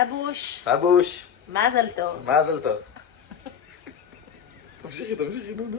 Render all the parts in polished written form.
אבוש, אבוש, מזל טוב. מזל טוב. תמשיכי, נו.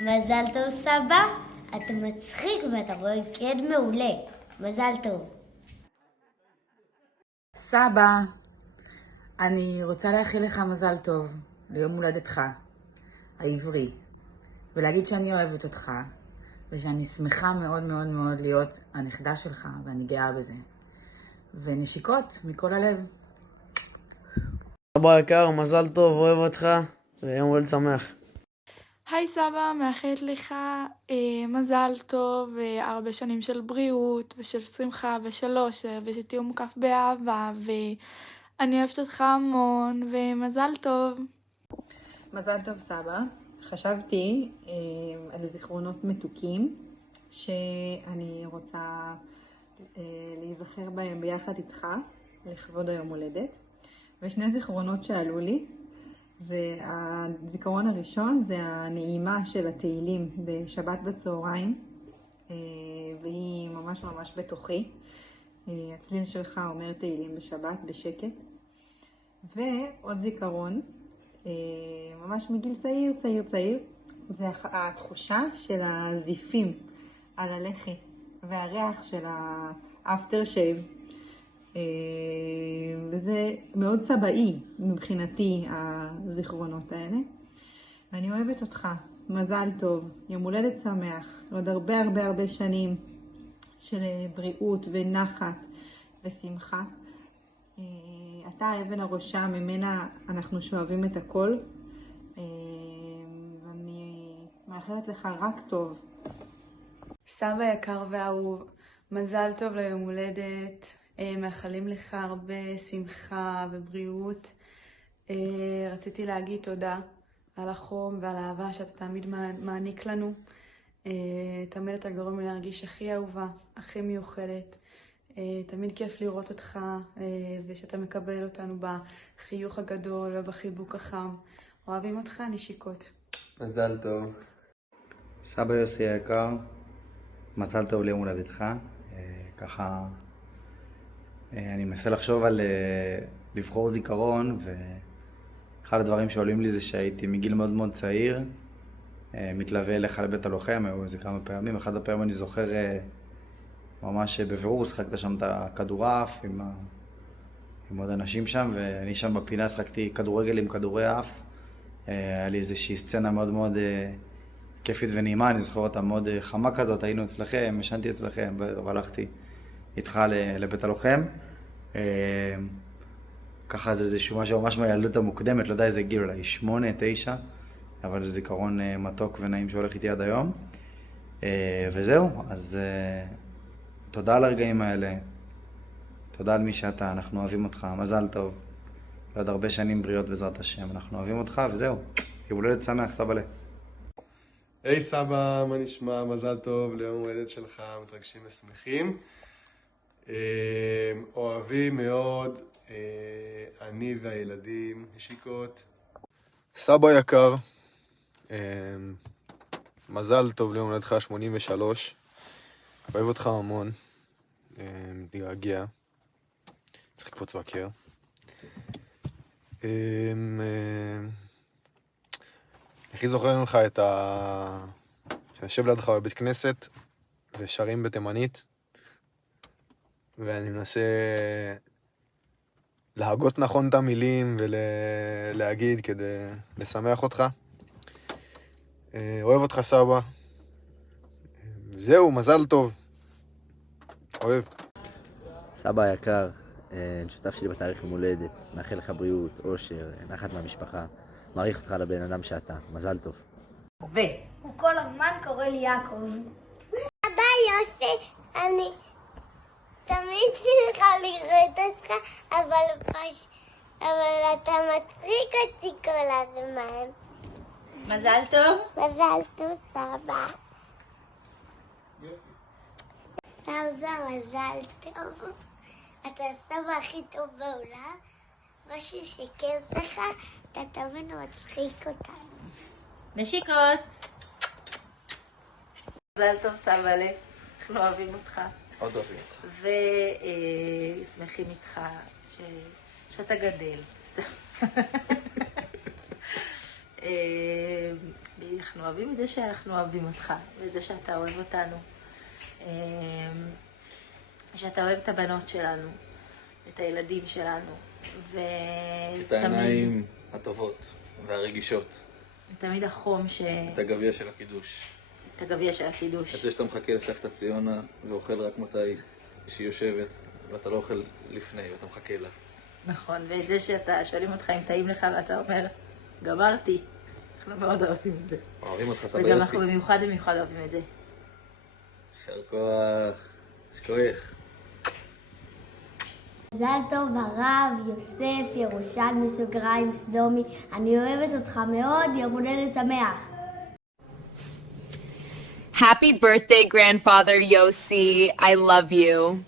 מזל טוב סבא, אתה מצחיק ואתה רוקד מעולה. מזל טוב. סבא, אני רוצה לאחל לך מזל טוב ליום הולדתך העברי, ולהגיד שאני אוהבת אותך, ושאני שמחה מאוד מאוד מאוד להיות הנכדה שלך, ואני גאה בזה. ונשיקות מכל הלב. סבא יקר, מזל טוב, אוהב אותך, ויום הולד שמח. היי סבא, מאחלת לך מזל טוב, הרבה שנים של בריאות ושל שמחה ושל אושר, ושתהיו מוקף באהבה, ואני אוהבת אותך המון, ומזל טוב. מזל טוב סבא, חשבתי על זיכרונות מתוקים שאני רוצה להיזכר בהם ביחד איתך לכבוד היום הולדת, ושני זיכרונות שעלו לי. והזיכרון הראשון זה הנעימה של התהילים בשבת בצהריים, והיא ממש ממש בתוכי. הצליל שלך אומר תהילים בשבת בשקט. ועוד זיכרון, ממש מגיל צעיר, זה התחושה של הזיפים על הלחי והריח של האפטר שייב. וזה מאוד סבאי מבחינתי הזיכרונות האלה. ואני אוהבת אותך, מזל טוב, יום הולדת שמח, עוד הרבה שנים של בריאות ונחת ושמחה. אתה אבן הראשה, ממנה אנחנו שואבים את הכל, ואני מאחלת לך רק טוב. סבא יקר ואהוב, מזל טוב ליום הולדת, מאחלים לך הרבה שמחה ובריאות. רציתי להגיד תודה על החום ועל האהבה שאתה תמיד מעניק לנו. תמיד אתה גורם לי להרגיש הכי אהובה, הכי מיוחדת. תמיד כיף לראות אותך ושאתה מקבל אותנו בחיוך הגדול ובחיבוק החם. אוהבים אותך, נשיקות. מזל טוב. סבא יוסי היקר, מזל טוב ליום הולדתך. ככה אני מנסה לחשוב על לבחור זיכרון, ואחד הדברים שעולים לי זה שהייתי מגיל מאוד מאוד צעיר מתלווה אליך לבית הלוחם, היו איזה כמה פעמים. אחד הפעמים אני זוכר ממש בבירור, שחקת שם את הכדורעף עם עוד אנשים שם, ואני שם בפינה שחקתי כדורגל עם כדורי אף. היה לי איזושהי סצנה מאוד מאוד כיפית ונעימה, אני זוכר אותה מאוד חמה כזאת, היינו אצלכם, ישנתי אצלכם והלכתי איתך לבית הלוחם. ככה זה איזשהו משהו ממש מהילדות המוקדמת, לא יודע איזה גיל, אולי 8, 9, אבל זה זיכרון מתוק ונעים שהולך איתי עד היום. וזהו, אז תודה על הרגעים האלה, תודה על מי שאתה, אנחנו אוהבים אותך, מזל טוב, לעוד הרבה שנים בריאות בעזרת השם, אנחנו אוהבים אותך וזהו, יום הולדת שמח, סבא לה. היי סבא, מה נשמע? מזל טוב ליום הולדת שלך, מתרגשים ושמחים. אוהבים מאוד, אני והילדים, נשיקות. סבא יקר, מזל טוב ליום הולדתך 83, אוהב אותך המון, מתגעגע, צריך לקפוץ בקר. הכי זוכר ממך את שיושב לידך בבית כנסת ושרים בתימנית, ואני מנסה להגות נכון את המילים ולהגיד כדי לשמח אותך. אוהב אותך סבא. זהו, מזל טוב. אוהב. סבא היקר, שותף שלי בתאריך יום הולדת, מאחל לך בריאות, אושר, נחת מהמשפחה, מעריך אותך לבן אדם שאתה, מזל טוב. הוא כל הזמן קורא לי יעקב. אבא יוסי, אני תמיד צריכה לראות אותך, אבל אתה מצחיק אותי כל הזמן. מזל טוב. מזל טוב, סבא. סבא, מזל טוב. אתה הסבא הכי טוב בעולם. משהו שכיף לך, אתה תמיד מצחיק אותנו. נשיקות. מזל טוב סבאלה, אנחנו אוהבים אותך. עוד אוהבים אותך. ושמחים איתך שאתה גדל. אנחנו אוהבים את זה שאנחנו אוהבים אותך, ואת זה שאתה אוהב אותנו. שאתה אוהב את הבנות שלנו, את הילדים שלנו. את העיניים הטובות והרגישות. תמיד החום את הגביע של הקידוש. את הגביע של הקידוש. את זה שאתה מחכה לסבתא ציונה ואוכל רק מתי שהיא יושבת, ואתה לא אוכל לפני ואתה מחכה לה. נכון, ואת זה שאתה שואלים אותך אם טעים לך ואתה אומר, גמרתי. אנחנו מאוד אוהבים את זה. אוהבים אותך סבא וגם יוסי. אנחנו במיוחד אוהבים את זה. יישר כוח. שכוח. מזל טוב הרב יוסף ירושלמי סוגריים סדומי, אני אוהבת אותך מאוד, יום הולדת שמח. Happy birthday, Grandfather Yossi. I love you.